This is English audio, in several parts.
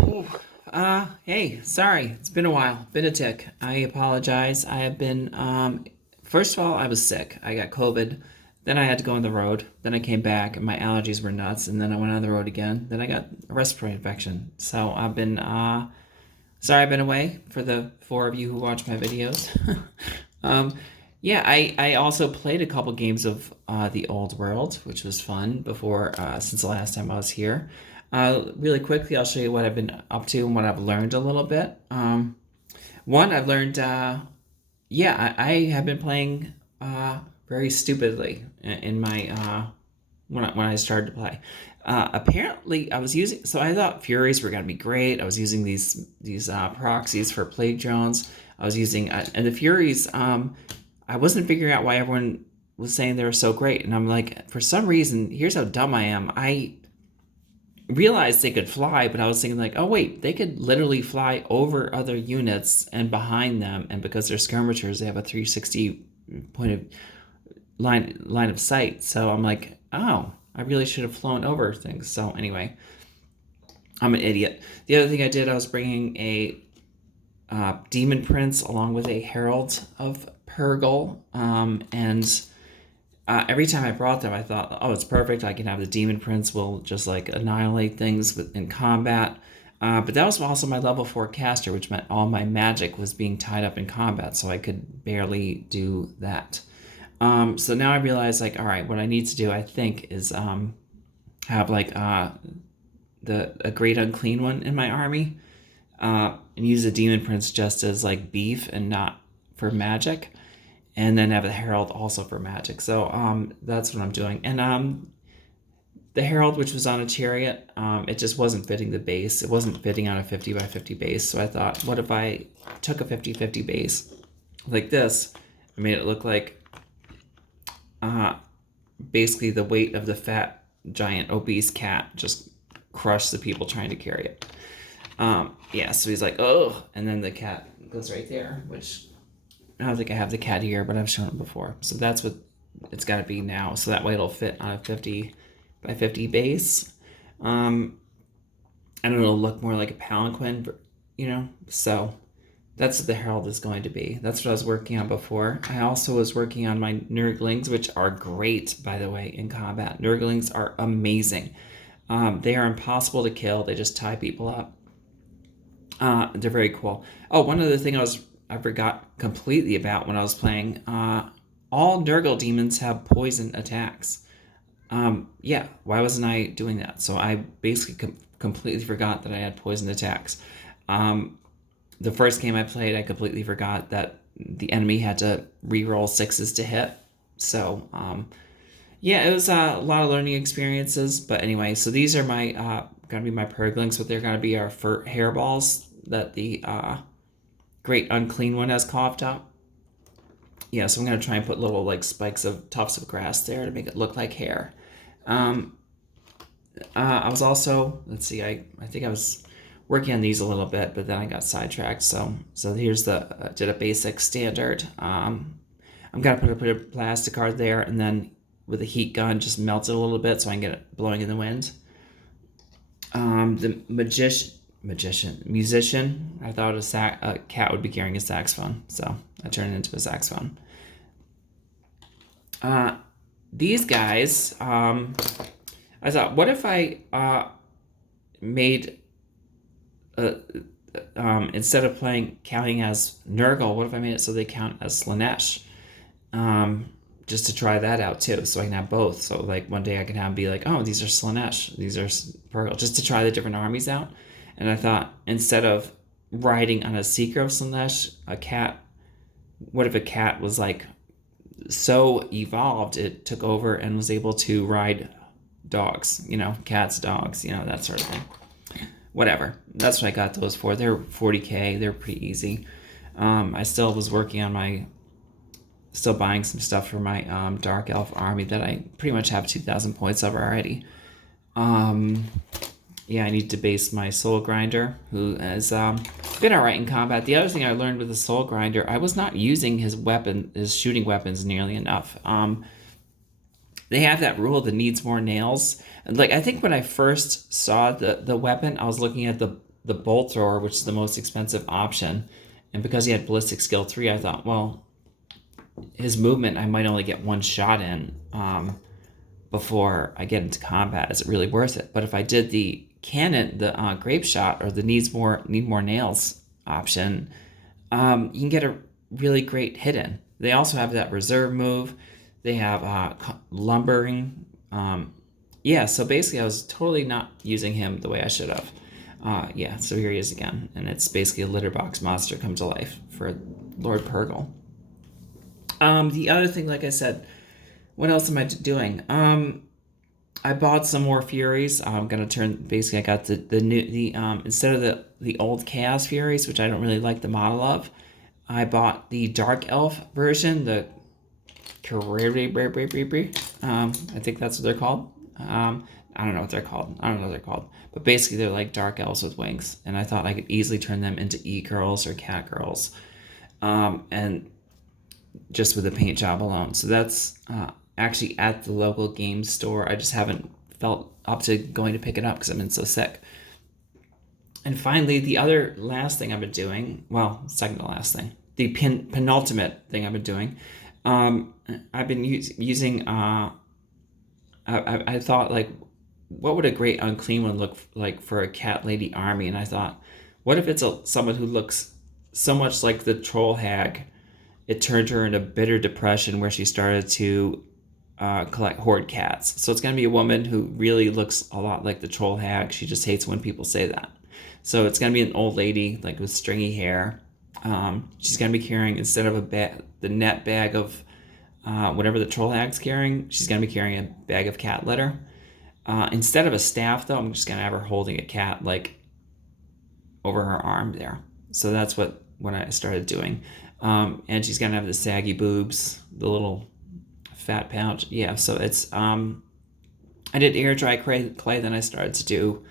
Ooh, hey, sorry, it's been a while. Been a tick. I apologize. I have been, first of all, I was sick. I got COVID. Then I had to go on the road. Then I came back and my allergies were nuts. And then I went on the road again. Then I got a respiratory infection. So I've been, sorry I've been away for the four of you who watch my videos. um, yeah, I also played a couple games of the Old World, which was fun before, since the last time I was here. Really quickly, I'll show you what I've been up to and what I've learned a little bit. One, I've learned, I have been playing very stupidly in my when I started to play. Apparently, I was using. So I thought Furies were gonna be great. I was using these proxies for Plague Jones. I was using and the Furies. I wasn't figuring out why everyone was saying they were so great, and I'm like, for some reason, here's how dumb I am. I realized they could fly, but I was thinking like, oh wait, they could literally fly over other units and behind them, and because they're skirmishers, they have a 360 point of line of sight. So I'm like, oh, I really should have flown over things. So anyway, I'm an idiot. The other thing I did, I was bringing a demon prince along with a herald of Purgle, and every time I brought them, I thought, oh, it's perfect. I can have the demon prince will just like annihilate things in combat. But that was also my level 4 caster, which meant all my magic was being tied up in combat, so I could barely do that. So now I realize, like, all right, what I need to do, I think, is have like the a great unclean one in my army, and use the demon prince just as like beef and not for magic, and then have the herald also for magic. So that's what I'm doing. And the herald, which was on a chariot, it just wasn't fitting the base. It wasn't fitting on a 50 by 50 base. So I thought, what if I took a 50-50 base like this and made it look like uh, basically the weight of the fat, giant, obese cat just crushed the people trying to carry it. Yeah, so he's like, oh, and then the cat goes right there, which I don't think I have the cat here, but I've shown it before. So that's what it's got to be now. So that way it'll fit on a 50 by 50 base. I don't know, it'll look more like a palanquin, but, so that's what the herald is going to be. That's what I was working on before. I also was working on my Nurglings, which are great, by the way, in combat. Nurglings are amazing. They are impossible to kill. They just tie people up. They're very cool. Oh, one other thing I forgot completely about when I was playing. All Nurgle demons have poison attacks. Yeah, why wasn't I doing that? So I basically completely forgot that I had poison attacks. The first game I played, I completely forgot that the enemy had to re-roll sixes to hit. So yeah, it was a lot of learning experiences. But anyway, so these are my gonna be my Purglings, but they're gonna be our hairballs that the great unclean one has coughed up. Yeah, so I'm gonna try and put little like spikes of tufts of grass there to make it look like hair. Um, I was also, let's see, I think I was working on these a little bit, but then I got sidetracked. So here's the did a basic standard. I'm gonna put a plastic card there, and then with a heat gun, just melt it a little bit so I can get it blowing in the wind. The musician. I thought a cat would be carrying a saxophone, so I turned it into a saxophone. These guys, I thought, what if I made instead of counting as Nurgle, what if I made it so they count as Slaanesh? Just to try that out too, so I can have both. So like one day I can have be like, oh, these are Slaanesh, these are Purgle, just to try the different armies out. And I thought, instead of riding on a Seeker of Slaanesh, a cat, what if a cat was like so evolved it took over and was able to ride dogs, cats, dogs, that sort of thing. Whatever. That's what I got those for. They're 40K. They're pretty easy. I still was working on still buying some stuff for my Dark Elf army that I pretty much have 2,000 points of already. Yeah, I need to base my Soul Grinder, who has been alright in combat. The other thing I learned with the Soul Grinder, I was not using his shooting weapons nearly enough. They have that rule that needs more nails. Like, I think when I first saw the weapon, I was looking at the the bolt thrower, which is the most expensive option. And because he had ballistic skill 3, I thought, well, his movement, I might only get one shot in before I get into combat. Is it really worth it? But if I did the cannon, the grape shot, or the need more nails option, you can get a really great hit in. They also have that reserve move. They have lumbering. Yeah, so basically I was totally not using him the way I should have. Yeah, so here he is again. And it's basically a litter box monster come to life for Lord Purgle. The other thing, like I said, what else am I doing? I bought some more Furies. I'm gonna turn. Basically, I got the new instead of the old Chaos Furies, which I don't really like the model of. I bought the Dark Elf version, the I think that's what they're called. I don't know what they're called. But basically, they're like dark elves with wings, and I thought I could easily turn them into e-girls or cat girls, and just with a paint job alone. So that's actually at the local game store. I just haven't felt up to going to pick it up because I've been so sick. And finally, the other last thing I've been doing, well, second to last thing, the penultimate thing I've been doing, I've been using, I thought, like, what would a great unclean one look like for a cat lady army? And I thought, what if it's someone who looks so much like the troll hag, it turned her into bitter depression where she started to collect horde cats. So it's going to be a woman who really looks a lot like the troll hag. She just hates when people say that. So it's going to be an old lady, like with stringy hair. She's going to be carrying, instead of the net bag of whatever the troll hag's carrying, she's going to be carrying a bag of cat litter. Instead of a staff, though, I'm just going to have her holding a cat, like, over her arm there. So that's what I started doing. And she's going to have the saggy boobs, the little fat pouch. Yeah, so it's, I did air dry clay, then I started to do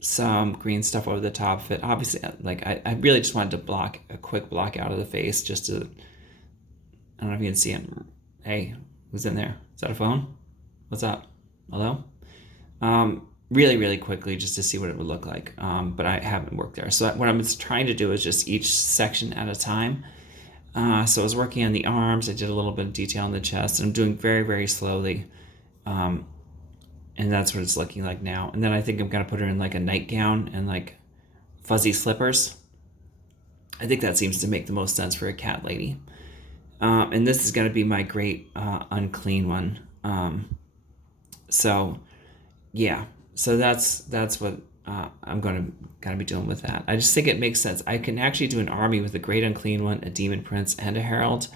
some green stuff over the top of it. Obviously, like, I really just wanted to block a quick block out of the face, just to, I don't know if you can see him. Hey, who's in there? Is that a phone? What's up? Hello? Really, really quickly, just to see what it would look like. But I haven't worked there. So what I'm trying to do is just each section at a time. So I was working on the arms. I did a little bit of detail on the chest. And I'm doing very, very slowly. And that's what it's looking like now. And then I think I'm going to put her in like a nightgown and like fuzzy slippers. I think that seems to make the most sense for a cat lady. And this is going to be my great unclean one. So yeah, so that's what I'm gonna be doing with that. I just think it makes sense. I can actually do an army with a great unclean one, a demon prince, and a herald.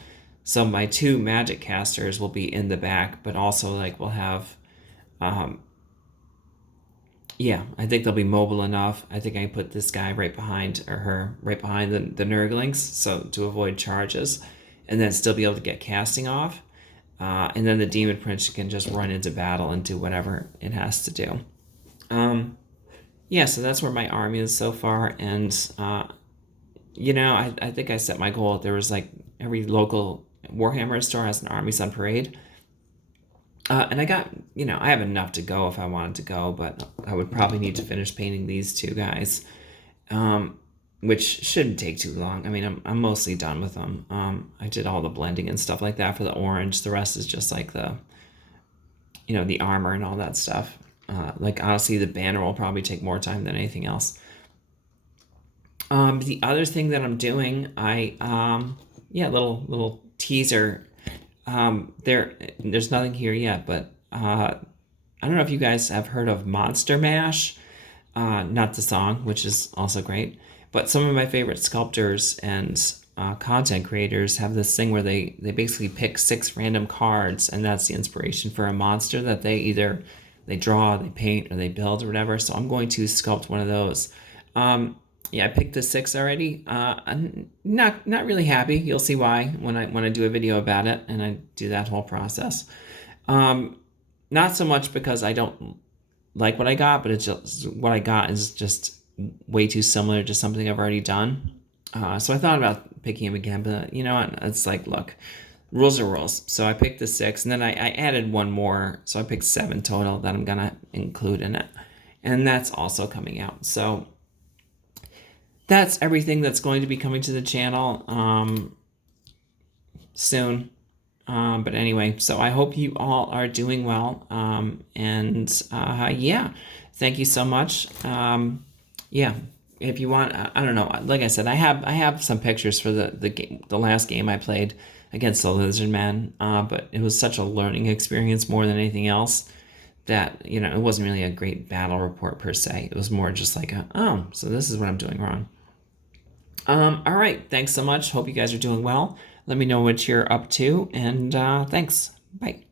So my 2 magic casters will be in the back, but also like we'll have, yeah, I think they'll be mobile enough. I think I put this guy right behind, or her right behind the Nurglings, so to avoid charges, and then still be able to get casting off. And then the Demon Prince can just run into battle and do whatever it has to do. Yeah, so that's where my army is so far. And, I think I set my goal. There was like every local Warhammer store has an Armies on Parade. And I got, I have enough to go if I wanted to go, but I would probably need to finish painting these 2 guys. Which shouldn't take too long. I mean, I'm mostly done with them. I did all the blending and stuff like that for the orange. The rest is just like the armor and all that stuff. Like, honestly, the banner will probably take more time than anything else. The other thing that I'm doing, little teaser. There's nothing here yet, but I don't know if you guys have heard of Monster Mash. Not the song, which is also great. But some of my favorite sculptors and content creators have this thing where they basically pick 6 random cards, and that's the inspiration for a monster that they either draw, they paint, or they build or whatever. So I'm going to sculpt one of those. I picked the 6 already. I'm not really happy. You'll see why when I do a video about it and I do that whole process. Not so much because I don't like what I got, but it's just what I got is just way too similar to something I've already done. So I thought about picking him again, but you know what? It's like, look, rules are rules. So I picked the 6, and then I added one more. So I picked 7 total that I'm going to include in it. and that's also coming out. So that's everything that's going to be coming to the channel soon. But anyway, so I hope you all are doing well. Yeah, thank you so much. Yeah, if you want, I don't know. Like I said, I have some pictures for the game, the last game I played against the Lizard Man. But it was such a learning experience more than anything else that, it wasn't really a great battle report per se. It was more just like, so this is what I'm doing wrong. All right. Thanks so much. Hope you guys are doing well. Let me know what you're up to, and thanks. Bye.